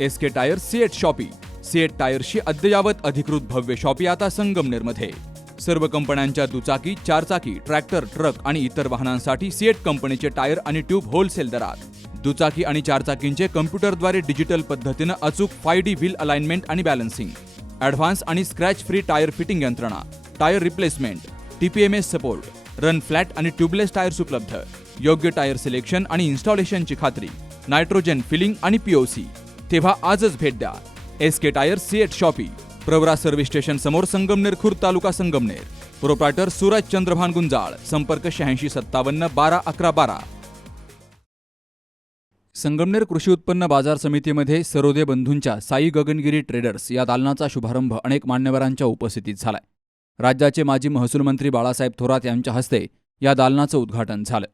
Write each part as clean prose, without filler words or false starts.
SK tyre CEAT shoppe. CEAT टायर्सची अद्ययावत अधिकृत भव्य शॉपी आता संगमनेरमध्ये. सर्व कंपन्यांच्या दुचाकी, चारचाकी, ट्रॅक्टर, ट्रक आणि इतर वाहनांसाठी सिएट कंपनीचे टायर आणि ट्यूब होलसेल दरात. दुचाकी आणि चारचाकींचे कम्प्युटरद्वारे डिजिटल पद्धतीने अचूक 5D व्हील अलाइनमेंट आणि बॅलन्सिंग, ॲडव्हान्स आणि स्क्रॅच फ्री टायर फिटिंग यंत्रणा, tyre replacement, TPMS support, run flat आणि ट्यूबलेस टायर्स उपलब्ध. योग्य टायर सिलेक्शन आणि इन्स्टॉलेशनची खात्री, नायट्रोजन फिलिंग आणि POC. तेव्हा आजच भेट द्या. SK tyre CEAT shoppe, Pravara service station समोर, संगमनेर खुर्द, तालुका संगमनेर. प्रोप्रायटर सूरज चंद्रभान गुंजाळ. संपर्क 8657 12 11 12. संगमनेर कृषी उत्पन्न बाजार समितीमध्ये सरोदे बंधूंच्या साई गगनगिरी ट्रेडर्स या दालनाचा शुभारंभ अनेक मान्यवरांच्या उपस्थितीत झालाय. राज्याचे माजी महसूल मंत्री बाळासाहेब थोरात यांच्या हस्ते या दालनाचं उद्घाटन झालं.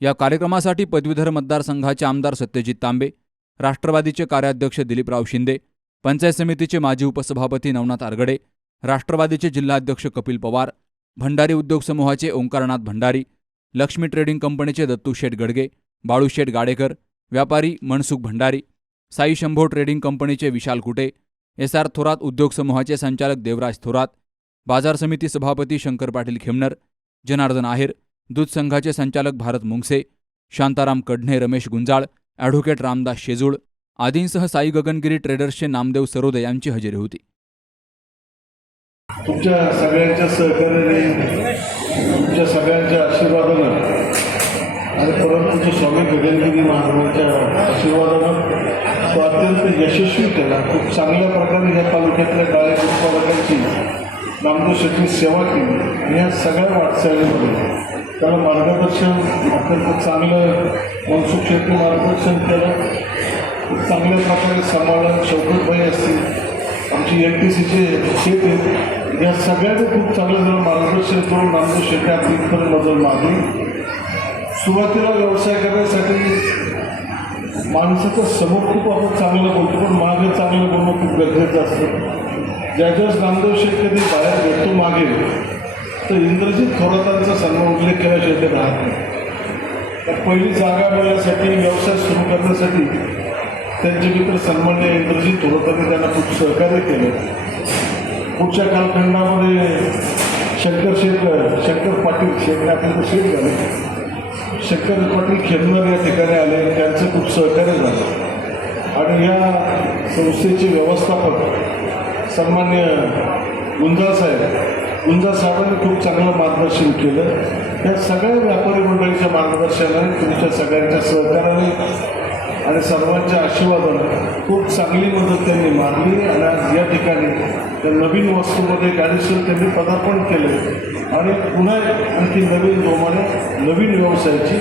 या कार्यक्रमासाठी पदवीधर मतदारसंघाचे आमदार सत्यजित तांबे, राष्ट्रवादीचे कार्याध्यक्ष दिलीपराव शिंदे, पंचायत समितीचे माजी उपसभापती नवनाथ आरगडे, राष्ट्रवादीचे जिल्हाध्यक्ष कपिल पवार, भंडारी उद्योग समूहाचे ओंकारनाथ भंडारी, लक्ष्मी ट्रेडिंग कंपनीचे दत्तू शेठ गडगे, बाळू शेठ गाडेकर, व्यापारी मनसुख भंडारी, साई शंभो ट्रेडिंग कंपनीचे विशाल कुटे, SR थोरात उद्योग समूहाचे संचालक देवराज थोरात, बाजार समिती सभापती शंकर पाटील खेमनर, जनार्दन आहेर, दूध संघाचे संचालक भारत मुंगसे, शांताराम कढणे, रमेश गुंजाळ, ॲडव्होकेट रामदास शेजूळ आदींसह साई गगनगिरी ट्रेडर्सचे नामदेव सरोदे यांची हजेरी होती. तुमच्या सगळ्यांच्या सहकार्याने, तुमच्या सगळ्यांच्या आशीर्वादानं आणि परंतु स्वामी गगनगिरी महाराजांच्या आशीर्वादानं तो अत्यंत यशस्वी केला. खूप चांगल्या प्रकारे या तालुक्यातल्या डाळी उत्पादकांची नामदेव शेट्टी सेवा केली आणि या सगळ्या वाटचालीमध्ये त्याला मार्गदर्शन अत्यंत चांगलं मनसुख शेट्टी मार्गदर्शन केलं. खूप चांगल्या प्रकारे सांभाळलं. शौकतभाई असतील, आमची NTCचे शेत आहेत, या सगळ्यांनी खूप चांगलं झालं मार्गदर्शन करून नामदेव शेट्टी आपली इथपर्यंत मजल मारली. सुरुवातीला व्यवसाय करण्यासाठी माणसाचं समोर खूप आपण चांगलं बोलतो, पण मागे चांगलं बोलणं खूप गरजेचं असतं. ज्यावेळेस नामदेव शेठ कधी बाहेर भेटतो मागे, तर इंद्रजित थोरातांचा सन्मान उल्लेख केल्याशिवाय ते राहत नाही. तर पहिली जागा मिळण्यासाठी, व्यवसाय सुरू करण्यासाठी त्यांचे मित्र सन्मान्य इंद्रजित थोरातांनी त्यांना खूप सहकार्य केलं. पुढच्या कालखंडामध्ये शंकर पाटील शेठ आपले शेठ झाले, शंकर पाटील खेमनर या ठिकाणी आले, त्यांचं खूप सहकार्य झालं. आणि या संस्थेचे व्यवस्थापक सन्मान्य गुंजाळ साहेबांनी खूप चांगलं मार्गदर्शन केलं. या सगळ्या व्यापारी मंडळीच्या मार्गदर्शनाने, तुमच्या सगळ्यांच्या सहकार्याने आणि सर्वांच्या आशीर्वादानं खूप चांगली मदत त्यांनी मारली. आणि आज या ठिकाणी त्या नवीन वस्तूमध्ये गाडीसर त्यांनी पदार्पण केले आणि पुन्हा आणखी नवीन जोमाने नवीन व्यवसायाची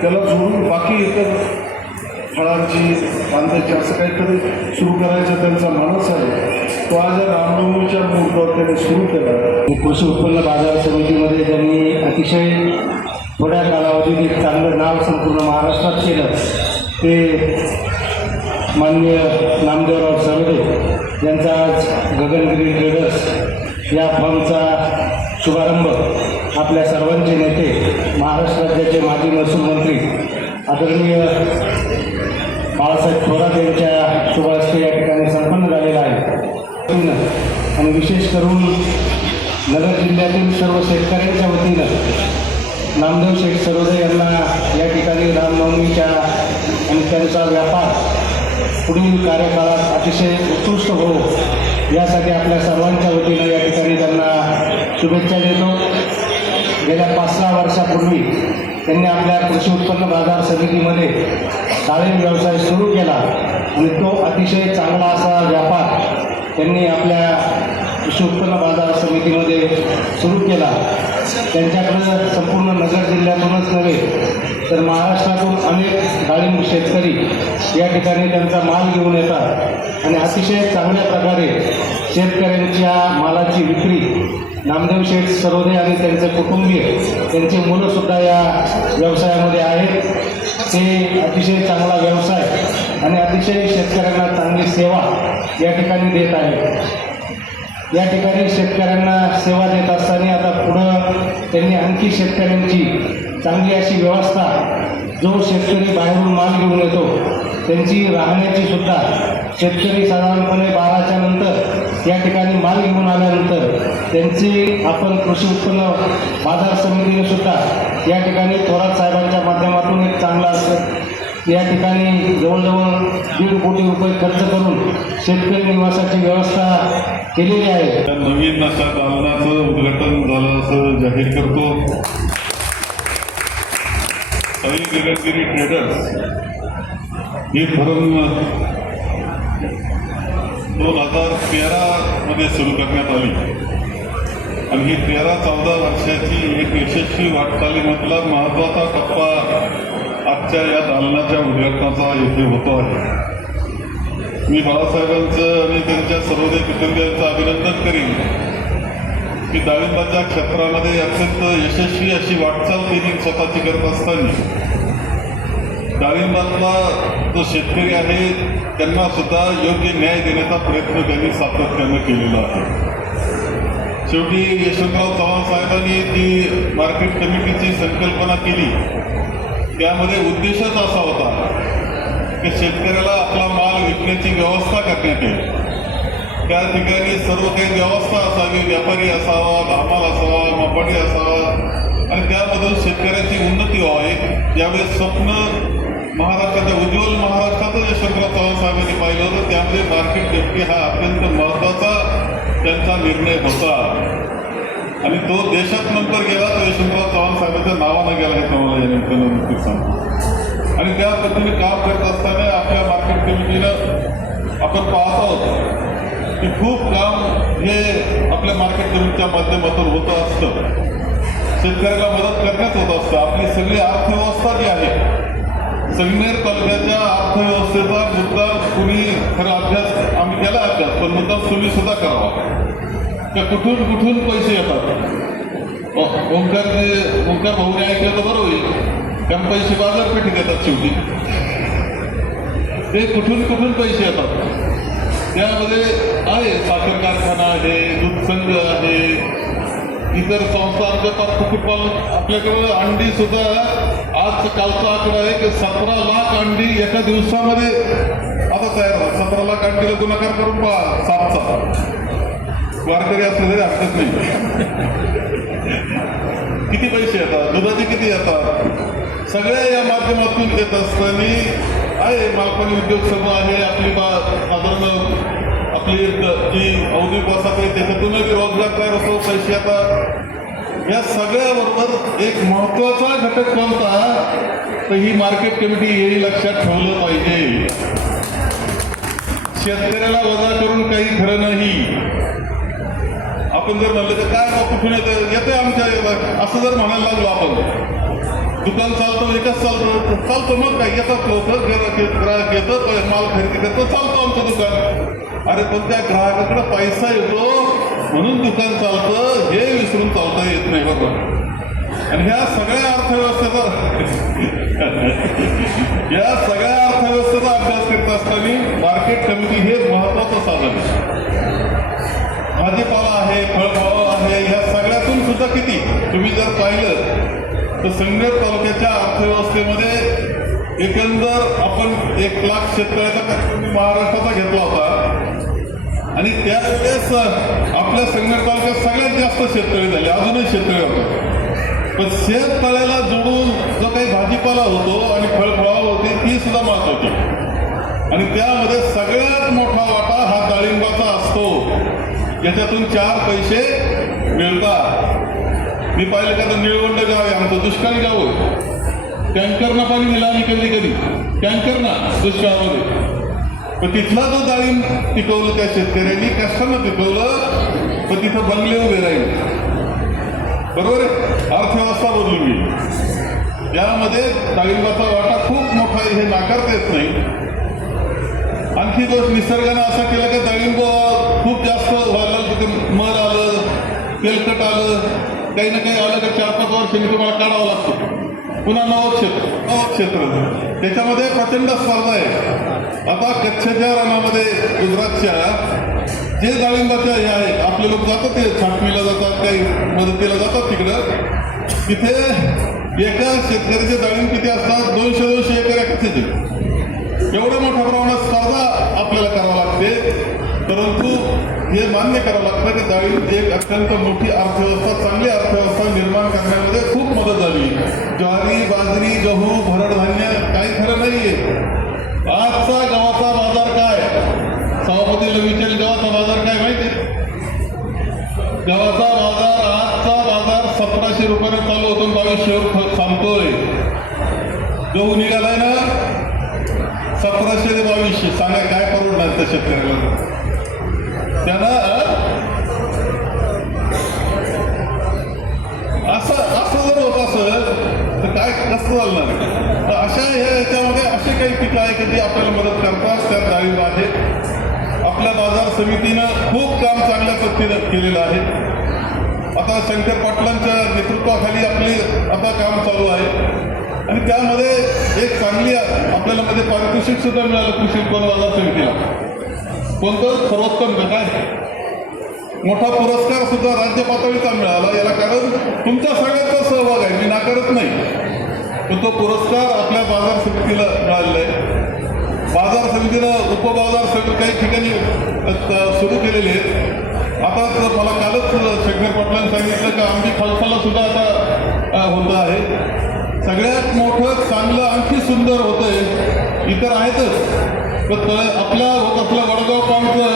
त्याला जोडून बाकी इतर फळांची, कांद्याची असं काहीतरी सुरू करायचा त्यांचा मानस आहे. तो आज या रामनवमीच्या मुहूर्तावर त्यांनी सुरू केला. कृषी उत्पन्न बाजार समितीमध्ये त्यांनी अतिशय थोड्या कालावधीत एक चांगलं नाव संपूर्ण महाराष्ट्रात केलं. ते माननीय नामदेवराव सरोदे यांचा आज गगनगिरी ट्रेडर्स या फर्मचा शुभारंभ आपल्या सर्वांचे नेते, महाराष्ट्र राज्याचे माजी महसूल मंत्री आदरणीय बाळासाहेब थोरात यांच्या शुभ हस्ते या ठिकाणी संपन्न झालेला आहे. आणि विशेष करून नगर जिल्ह्यातील सर्व शेतकऱ्यांच्या वतीनं नामदेव शेठ सरोदे यांना या ठिकाणी रामनवमीच्या आणि त्यांचा व्यापार पुढील कार्यकाळात अतिशय उत्कृष्ट हो यासाठी आपल्या सर्वांच्या वतीनं या ठिकाणी त्यांना शुभेच्छा देतो. गेल्या 5-6 वर्षापूर्वी त्यांनी आपल्या कृषी उत्पन्न बाजार समितीमध्ये डाळिंब व्यवसाय सुरू केला आणि तो अतिशय चांगला असा व्यापार त्यांनी आपल्या कृषी उत्पन्न बाजार समितीमध्ये सुरू केला. त्यांच्याकडं संपूर्ण नगर जिल्ह्यातूनच नव्हे तर महाराष्ट्रातून अनेक डाळिंब शेतकरी या ठिकाणी त्यांचा माल घेऊन येतात आणि अतिशय चांगल्या प्रकारे शेतकऱ्यांच्या मालाची विक्री नामदेव शेठ सरोदे आणि त्यांचे कुटुंबीय, त्यांची मुलंसुद्धा या व्यवसायामध्ये आहेत. ते अतिशय चांगला व्यवसाय आणि अतिशय शेतकऱ्यांना चांगली सेवा या ठिकाणी देत आहेत. या ठिकाणी शेतकऱ्यांना सेवा देत असताना आता पुढं त्यांनी आणखी शेतकऱ्यांची चांगली अशी व्यवस्था, जो शेतकरी बाहेरून माल घेऊन येतो त्यांची राहण्याची सुद्धा शेतकरी साधारणपणे 12च्या नंतर या ठिकाणी माल घेऊन आल्यानंतर त्यांची आपण कृषी उत्पन्न बाजार समितीने सुद्धा या ठिकाणी थोरात साहेबांच्या माध्यमातून एक चांगला असं या ठिकाणी जवळजवळ 1.5 कोटी रुपये खर्च करून शेतकरी निवासाची व्यवस्था केलेली आहे. नवीन अशा दालनाचं उद्घाटन झालं असं जाहीर करतो. साई गगनगिरी ट्रेडर्स ही फर्म 2013 मध्ये सुरू करण्यात आली आणि ही 13-14 वर्षाची एक यशस्वी वाटचालीमधला महत्त्वाचा टप्पा आजच्या या दालनाच्या उद्घाटनाचा येथे होतो आहे. मी बाळासाहेबांचं आणि त्यांच्या सर्व कुटुंबियांचं अभिनंदन करीन की डाळिंबाच्या क्षेत्रामध्ये अत्यंत यशस्वी अशी वाटचाल त्यांनी स्वतःची करत असताना डाळिंबातला जो शेतकरी आहे त्यांना सुद्धा योग्य न्याय देण्याचा प्रयत्न त्यांनी सातत्यानं केलेला आहे. शेवटी यशवंतराव चव्हाण साहेबांनी जी मार्केट कमिटीची संकल्पना केली त्यामध्ये उद्देशच असा होता की शेतकऱ्याला आपला माल विकण्याची व्यवस्था करण्यात येईल. त्या ठिकाणी सर्व काही व्यवस्था असावी, व्यापारी असावा, हमाल असावा, मापाडी असावा आणि त्यामधून शेतकऱ्याची उन्नती व्हावी यावेळेस स्वप्न महाराष्ट्राच्या उज्ज्वल महाराष्ट्रातच यशवंतराव चव्हाण साहेबांनी पाहिलं होतं. त्यामध्ये मार्केट कमिटी हा अत्यंत महत्त्वाचा त्यांचा निर्णय होता आणि तो देशात नंतर गेला तो यशवंतराव चव्हाण साहेबांच्या नावानं गेला हे तुम्हाला या निमित्तानं नक्कीच सांगतो. आणि त्या पद्धतीने काम करत असताना आपल्या मार्केट कमिटीनं आपण पाहत आहोत की खूप काम हे आपल्या मार्केट कमिटीच्या माध्यमातून होतं असतं. शेतकऱ्याला मदत करण्यात होत असतं. आपली सगळी अर्थव्यवस्था जी आहे संगमेर तालुक्याच्या अर्थव्यवस्थेचा मुद्दा कुणी खरा अभ्यास आम्ही केला अभ्यास पण मुद्दा तुम्ही सुद्धा करावा का कुठून पैसे येतात. ओंकार भाऊने ऐकलं तर बरं होईल कारण पैसे बाजारपेठेत येतात. शेवटी ते कुठून पैसे येतात त्यामध्ये आहे साखर कारखाना आहे, दूध संघ आहे, इतर संस्था आमच्या फार कुक्कुटपालन आपल्याकडं अंडी सुद्धा आज कालचा आकडा आहे की 17 लाख अंडी एका दिवसामध्ये आता तयार होतात. 17 लाख अंडीला गुणाकार करून पहा 7चा वारकरी असले तरी हरकत नाही. किती पैसे येतात, दुधाचे किती येतात सगळ्या या माध्यमातून येत असताना आहे. मालपानी उद्योग समूह आहे आपली साधारण आपली जी औद्योगिक वसाहत आहे त्याच्यातूनही रोजगार तयार होतो, पैसे येतात. या सगळ्याबरोबर एक महत्त्वाचा घटक कोणता तर ही मार्केट कमिटी हे लक्षात ठेवलं पाहिजे. शेतकऱ्याला वजा करून काही खरं नाही. आपण जर म्हणलं तर काय कुठून येतं आमच्या असं जर म्हणायला लागलो आपण दुकान चालतं एकच चालतं मग काय येतात लोक ग्राहक येतं माल खरेदी करतो चालतं आमचं दुकान. अरे पण त्या ग्राहकाकडे पैसा येतो म्हणून दुकान चालतं हे विसरून चालता येत नाही बरोबर. आणि ह्या सगळ्या अर्थव्यवस्थेचा अभ्यास करत असताना मार्केट कमिटी हे महत्त्वाचं साधन आहे. भाजीपाला आहे, फळभाव आहे, ह्या सगळ्यातून सुद्धा किती तुम्ही जर पाहिलं तर संगमेर तालुक्याच्या अर्थव्यवस्थेमध्ये एकंदर आपण 1 लाख शेतकऱ्याचा कार्यक्रम महाराष्ट्राचा घेतला होता आणि त्यावेळेस आपल्या संगमेर तालुक्यात सगळ्यात जास्त शेतकरी झाले. अजूनही शेतकरी होतो पण शेततळ्याला जोडून जो काही भाजीपाला होतो आणि फळफळाव होते ती सुद्धा महत्वाची आणि त्यामध्ये सगळ्यात मोठा वाटा हा डाळिंबाचा असतो. याच्यातून 4 पैसे मिळतात. मी पाहिलं का तर निळवंड गाव आहे आमचं दुष्काळी गाव आहे. टँकरनं पाणी दिलं आम्ही कधी टँकरनं दुष्काळामध्ये. पण तिथला जो डाळिंब पिकवलं त्या शेतकऱ्यांनी कष्टानं पिकवलं पण तिथं बंगले उभे राहिले बरोबर आहे. अर्थव्यवस्था बदलून गेली. यामध्ये डाळिंबाचा वाटा खूप मोठा आहे हे नाकारता येत नाही. आणखी दोष निसर्गानं असं केलं की डाळिंब खूप जास्त व्हायला मर आलं, तेलकट आलं, काही ना काही आलं का 4-5 वर्षांनी तुम्हाला काढावं लागतं. पुन्हा नवं क्षेत्र त्याच्यामध्ये प्रचंड स्पर्धा आहे. आता कच्छच्या रानामध्ये गुजरातच्या जे डाळिंबाच्या हे आहेत आपले लोक जातात ते छाटणीला जातात काही मदतीला जातात तिकडं. तिथे एका शेतकऱ्याचे डाळिंब किती असतात 200 एकर कच्छेचे एवढ्या मोठ्या प्रमाणात स्पर्धा आपल्याला करावं लागते, परंतु हे मान्य करावं लागतं की डाळिंब एक अत्यंत मोठी अर्थव्यवस्था, चांगली अर्थव्यवस्था निर्माण करण्यामध्ये खूप मदत झाली. ज्वारी, बाजरी, गहू, भरड धान्य काही खरं नाहीये. आजचा गव्हाचा बाजार काय? सभापतीला विचारेल, गव्हाचा बाजार काय माहिती? गव्हाचा बाजार, आजचा बाजार 1700 रुपयाने चालू होतो, 2200 थांबतोय. गहू निघालाय ना 1700 ते 2200. सांगा काय परवडणार त्या शेतकऱ्याला? त्यांना असं जर होत असेल तर काय कसं चालणार? तर अशा ह्याच्यामध्ये असे काही पिकं आहे की जी आपल्याला मदत करतात. त्यात डाळिंब आहे. आपल्या बाजार समितीनं खूप काम चांगल्या पद्धतीनं केलेलं आहे. आता शंकर पाटलांच्या नेतृत्वाखाली आपले आता काम चालू आहे आणि त्यामध्ये एक चांगली आपल्याला मध्ये पारितोषिक सुद्धा मिळालं कृषी उत्पन्न बाजार समितीला. कोणतं? सर्वोत्तम काय मोठा पुरस्कार सुद्धा राज्य पातळीचा मिळाला. याला कारण तुमच्या सगळ्यांचा सहभाग आहे, मी नाकारत नाही, पण तो पुरस्कार आपल्या बाजार समितीला मिळालेला आहे. बाजार समितीनं उपबाजार समिती काही ठिकाणी सुरू केलेले आहेत. आता तर मला कालच शंकर पाटलांनी सांगितलं की आंबी फलफाला सुद्धा आता होतं आहे. सगळ्यात मोठं चांगलं आणखी सुंदर होतंय, इतर आहेतच, पण आपल्या होत असलं वडगाव पामचं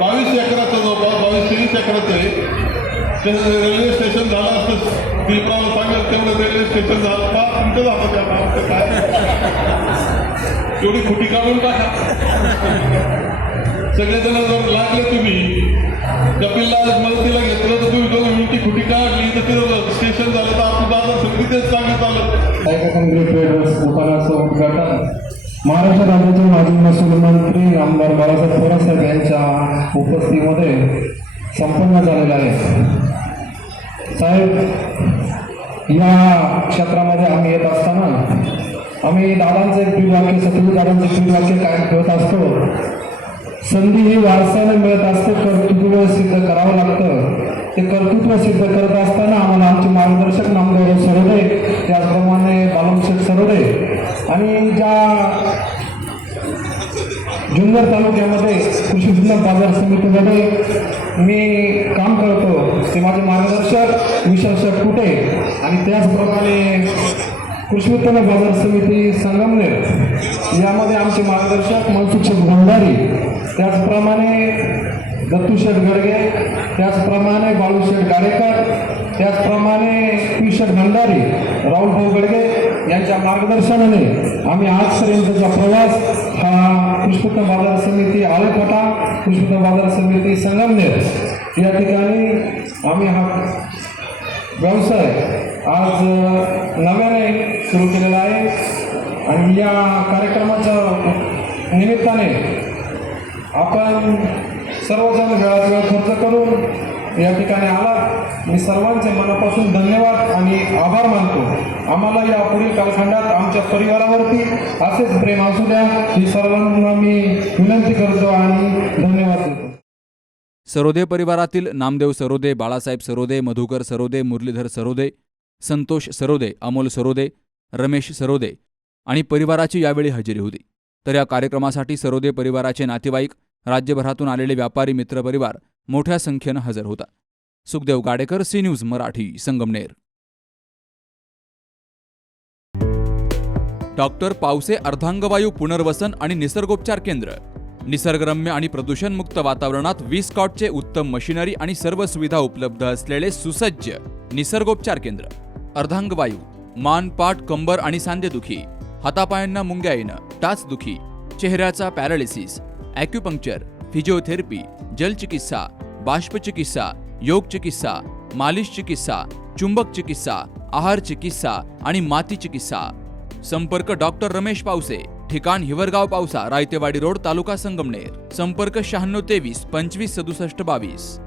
22 एकराचं जवळपास 22-23 एकराचं आहे. ते रेल्वे स्टेशन झालं असतं, दिलीपरावला सांगेल तेवढं रेल्वे स्टेशन झालं का तुमचं झालं त्या नावाचं काय तेवढी खुटी काढून टाका. सगळेजण जर लागले तुम्ही कपिलला मदतीला घेतलं तर तुम्ही दोन मिनिटी खुटी काढली तर तिथं स्टेशन झालं तर आपण बाजार समितीच चांगलं चालत. ट्रेडर्स दुकानाचं उद्घाटन महाराष्ट्र राज्याचे माजी महसूल मंत्री आमदार बाळासाहेब थोरात यांच्या उपस्थितीमध्ये संपन्न झालेलं आहे. साहेब, या क्षेत्रामध्ये आम्ही येत असताना आम्ही दादांचं एक वाक्य, सतत दादांचं वाक्य कायम ठेवत असतो. संधी ही वारसाने मिळत असते, कर्तृत्व सिद्ध करावं लागतं. ते कर्तृत्व सिद्ध करत असताना आम्हाला आमचे मार्गदर्शक नामदेव सरोदे, त्याचप्रमाणे बालमशेठ सरोदे आणि ज्या जुन्नर तालुक्यामध्ये कृषी उत्पन्न बाजार समितीमध्ये मी काम करतो ते माझे मार्गदर्शक विशाल कुटे आणि त्याचप्रमाणे कृषी उत्पन्न बाजार समिती संगमनेर यामध्ये आमचे मार्गदर्शक मनसुख भंडारी, त्याचप्रमाणे दत्तूशेठ गडगे, त्याचप्रमाणे बाळूशेठ गाडेकर, त्याचप्रमाणे पिशेठ भंडारी, राहुलभाऊ गडगे यांच्या मार्गदर्शनाने आम्ही आजपर्यंतचा प्रवास हा कृषी उत्पन्न बाजार समिती आळेफाटा, कृषी उत्पन्न बाजार समिती संगमनेर या ठिकाणी आम्ही हा व्यवसाय आज नव्याने सुरू केलेला आहे. आणि या कार्यक्रमाच्या निमित्ताने आपण सर्वजण वेळात वेळ खर्च करून या ठिकाणी आलात. मी सर्वांचे मनापासून धन्यवाद आणि आभार मानतो. आम्हाला या पुढील कालखंडात आमच्या परिवारावरती असेच प्रेम असू द्या ही सर्वांना मी विनंती करतो आणि धन्यवाद देतो. सरोदे परिवारातील नामदेव सरोदे, बाळासाहेब सरोदे, मधुकर सरोदे, मुरलीधर सरोदे, संतोष सरोदे, अमोल सरोदे, रमेश सरोदे आणि परिवाराची यावेळी हजेरी होती. तर या कार्यक्रमासाठी सरोदे परिवाराचे नातेवाईक, राज्यभरातून आलेले व्यापारी मित्रपरिवार मोठ्या संख्येनं हजर होता. Sukhdev Gadekar, C News Marathi, Sangamner. Doctor Pawase अर्धांगवायू पुनर्वसन आणि निसर्गोपचार केंद्र. निसर्गरम्य आणि प्रदूषणमुक्त वातावरणात 20 कॉटचे उत्तम मशिनरी आणि सर्व सुविधा उपलब्ध असलेले सुसज्ज निसर्गोपचार केंद्र. अर्धांगवायू, मान, पाठ, कंबर आणि सांधेदुखी, हातापायांना मुंग्या येणं, टाचदुखी, चेहऱ्याचा पॅरालिसिस, ॲक्युपंक्चर, फिजिओथेरपी, जलचिकित्सा, बाष्पचिकित्सा, योग चिकित्सा, मालिश चिकित्सा, चुंबक चिकित्सा, आहार चिकित्सा आणि माती चिकित्सा. संपर्क डॉक्टर रमेश पावसे, ठिकाण हिवरगाव पावसा, रायतेवाडी रोड, तालुका संगमनेर. संपर्क 96 23 25 67 22.